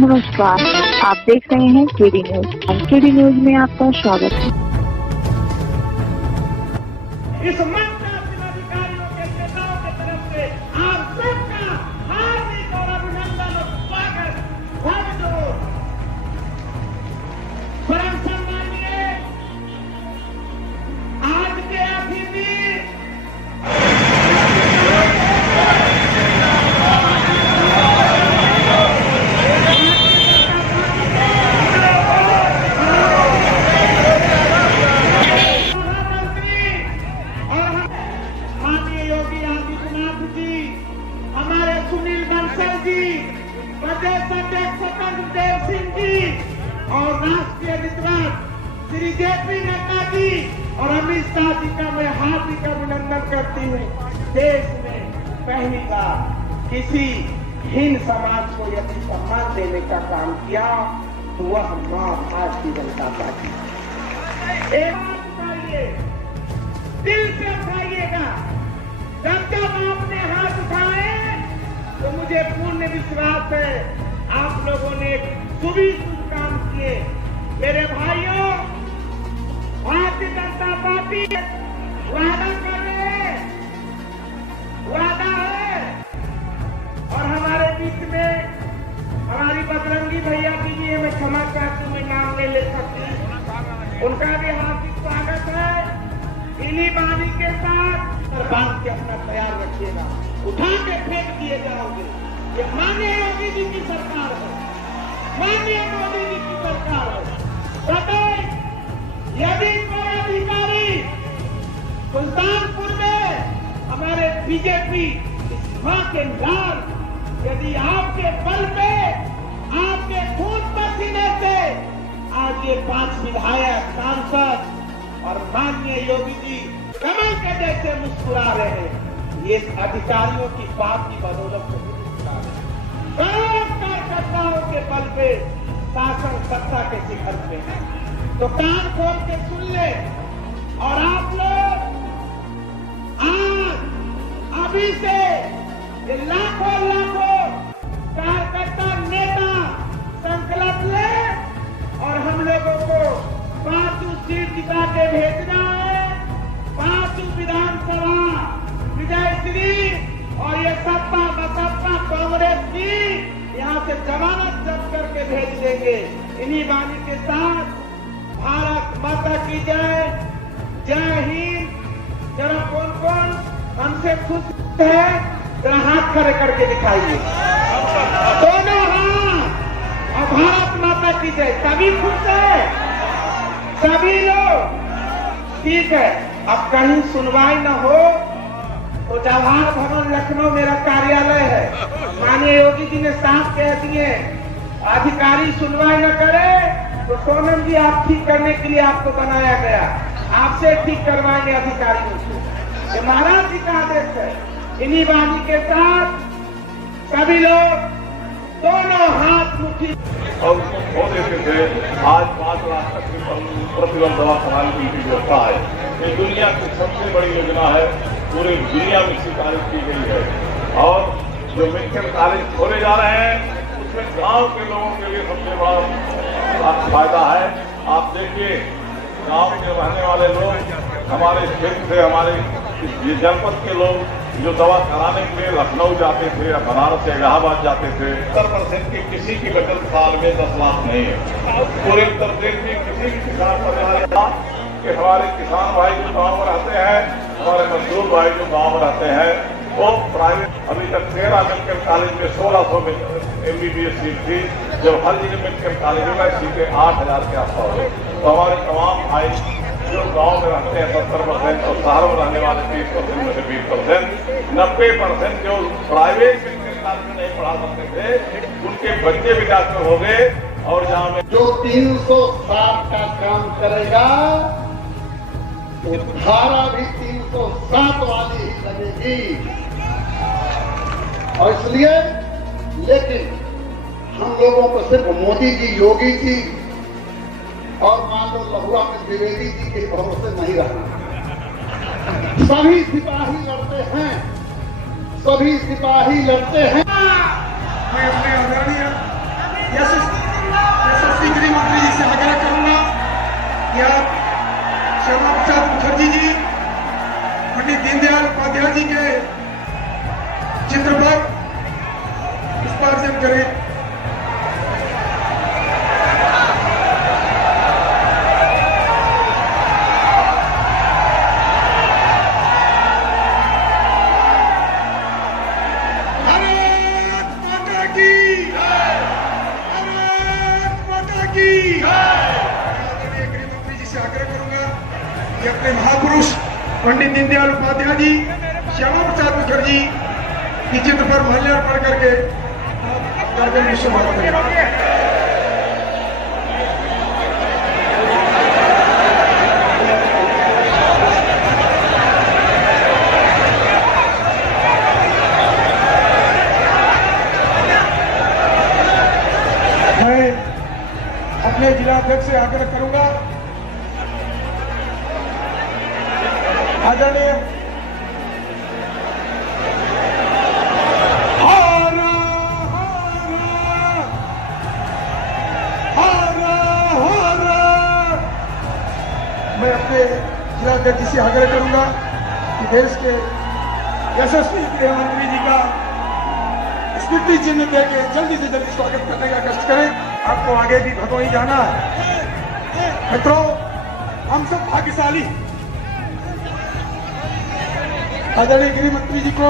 नमस्कार, आप देख रहे हैं केडी न्यूज। केडी न्यूज में आपका स्वागत है। इस मंच अधिकारियों के नेताओं की तरफ से आप सबका हार्दिक और अभिनंदन और स्वागत। परम सम्मानीय आज के अतिथि प्रदेश अध्यक्ष स्वतंत्र देव सिंह जी और राष्ट्रीय नेतृत्व श्री जेपी नड्डा जी और अमित शाह जी का मैं हार्दिक अभिनंदन करती हूँ। देश में पहली बार किसी हीन समाज को यदि सम्मान देने का काम किया तो वह मां भारतीय जनता पार्टी। एक बात उठाइए, दिल से उठाइएगा। जब आपने हाथ उठाए तो मुझे पूर्ण विश्वास है आप लोगों ने शुभ काम किए। मेरे भाइयों, भारतीय जनता पार्टी वादा कर रहे हैं, वादा है। और हमारे बीच में हमारी बजरंगी भैया की भी मैं क्षमा चाहती हूँ, मैं नाम नहीं ले सकती, उनका भी हार्दिक स्वागत है। इन्हीं वाणी के साथ बांध के अपना तैयार रखिएगा, उठा के फेंक दिए जाओगे। ये माननीय योगी जी की सरकार है, माननीय मोदी जी की सरकार है। बताए यदि कोई अधिकारी सुल्तानपुर में हमारे बीजेपी मां के लाल यदि आपके बल पे आपके खून पसीने से आज ये 5 विधायक सांसद और माननीय योगी जी कमल के जैसे मुस्कुरा रहे हैं, ये अधिकारियों की बात की बदौलत से मुस्कुरा रहे हैं। करोड़ों कार्यकर्ताओं के बल पे शासन सत्ता के शिखर पे है। तो कान खोल के सुन ले। और आप लोग आज अभी से ये लाखों लाखों कार्यकर्ता नेता संकल्प ले और हम लोगों को 5 सीट जिता के भेजना है। 5 विधानसभा विजयश्री और ये सपा बसपा कांग्रेस की यहाँ से जमानत जब्त करके भेज देंगे। इन्हीं वाणी के साथ भारत माता की जय, जय हिंद। जरा कौन कौन हमसे खुश है जरा हाथ खड़े करके दिखाइए, दोनों हाथ। और भारत माता की जय, सभी खुश है, सभी लोग ठीक है। अब कहीं सुनवाई न हो तो जवाहर भवन लखनऊ मेरा कार्यालय है, माननीय योगी जी ने साफ कह दिए अधिकारी सुनवाई न करे तो सोनम जी आप ठीक करने के लिए आपको बनाया गया, आपसे ठीक करवाएंगे अधिकारियों से। ये महाराज जी का आदेश है। इन्हीं वाणी के साथ सभी लोग दोनों हाथ मुट्ठी और उसको खो देते थे। आज 5 लाख तक की प्रतिबंध दवा कराने की व्यवस्था है। ये दुनिया की सबसे बड़ी योजना है, पूरी दुनिया में स्वीकारित की गई है। और जो मेडिकल कॉलेज खोले जा रहे हैं उसमें गांव के लोगों के लिए सबसे बड़ा फायदा है। आप देखिए गांव के रहने वाले लोग, हमारे क्षेत्र से, हमारे ये जनपद के लोग जो दवा कराने के लिए लखनऊ जाते थे या बनारस या इलाहाबाद जाते थे, 70% की किसी की बचत साल में 10 लाख नहीं है। पूरे उत्तर प्रदेश में किसी भी किसान परिवार कि हमारे किसान भाई जो गाँव में रहते हैं, हमारे मजदूर भाई जो गाँव में रहते हैं, वो प्राइवेट अभी तक 13 मेडिकल कॉलेज में 1600 MBBS सीट थी, जब हर जगह मेडिकल कॉलेज में सीटें 8000 के आसपास हो। तो हमारे तमाम भाई जो गांव में रहते हैं 70% और शहरों में रहने वाले 30% में से 20%, 90% जो प्राइवेट मेडिकल कॉलेज में नहीं पढ़ा सकते थे उनके बच्चे भी डॉक्टर हो गए। और जहाँ में जो 360 का काम करेगा तो धारा भी 307 वाली ही लगेगी। और इसलिए लेकिन हम लोगों को सिर्फ मोदी जी, योगी जी और मान लो लहुआ में द्विवेदी जी के भरोसे नहीं रहना। सभी सिपाही लड़ते हैं, सभी सिपाही लड़ते हैं। मैं अपने आदरणीय यशस्वी गृह मंत्री जी से आग्रह करूंगा कि आप श्यामा प्रसाद मुखर्जी जी, पंडित दीनदयाल उपाध्याय जी के चित्र पर पुष्पार्चन करें। आदरणीय गृह मंत्री जी से आग्रह करूंगा कि अपने महापुरुष पंडित दीनदयाल उपाध्याय जी, श्यामा प्रसाद मुखर्जी की चित्र पर माल्यार्पण करके कार्यक्रम की शुरुआत करें। अपने जिला अध्यक्ष से आग्रह करूंगा, आदरणीय मैं अपने जिला अध्यक्ष से आग्रह करूंगा कि देश के यशस्वी गृह मंत्री जी का स्मृति चिन्ह देके जल्दी से जल्दी स्वागत करने का कष्ट करें। आपको आगे भी भदोही जाना है। मित्रों, हम सब भाग्यशाली, आदरणीय गृह मंत्री जी को,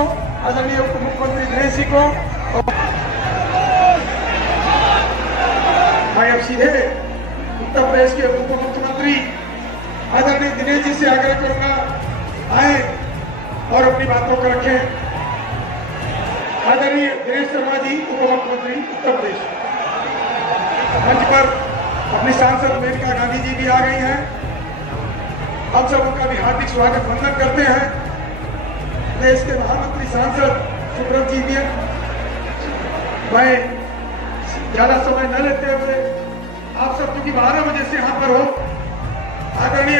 आदरणीय उप मुख्यमंत्री दिनेश जी को, मैं अब सीधे उत्तर प्रदेश के उप मुख्यमंत्री आदरणीय दिनेश जी से आग्रह करूंगा, आए और अपनी बातों को रखें। आदरणीय दिनेश शर्मा जी, उप मुख्यमंत्री उत्तर प्रदेश, मंच पर अपनी सांसद मेनका गांधी जी भी आ गई हैं। हम सब उनका भी हार्दिक स्वागत वंदन करते हैं। देश के महामंत्री सांसद सुब्रत जी भी हैं। मैं ज्यादा समय न लेते हुए आप सब क्योंकि 12 बजे से यहाँ पर हो, आदरणीय